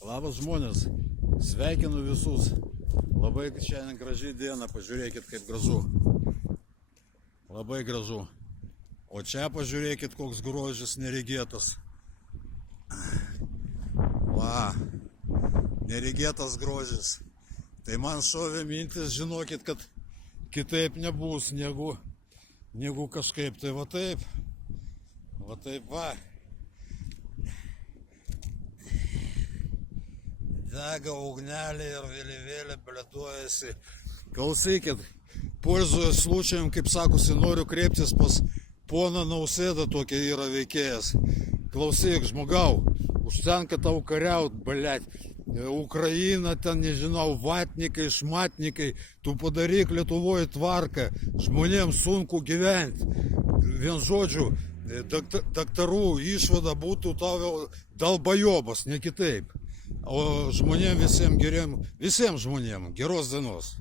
Labas žmonės, sveikinu visus. Labai šiandien graži diena, pažiūrėkit kaip gražu. Labai gražu. O čia pažiūrėkit koks grožis neregėtas. Va, neregėtas grožis. Tai man šovė mintis, žinokit, kad kitaip nebus negu kažkaip. Tai va taip. Va taip va. Dega ugnelė ir vėliavėlė blėtuojasi. Klausykit, pользуясь случаем, kaip sakosi, noriu kreiptis pas poną Nausėdą, tokia yra veikėjas. Klausyk, žmogau, užtenka tau kariaut, blėt. Ukraina, ten nežinau, vatnikai, šmatnikai, tu padaryk Lietuvoje tvarką, žmonėms sunku gyventi. Vien žodžiu, daktarų išvada būtų tavo dalbajobas, ne kitaip. O žmonėm visiems žmonėm geros dienos.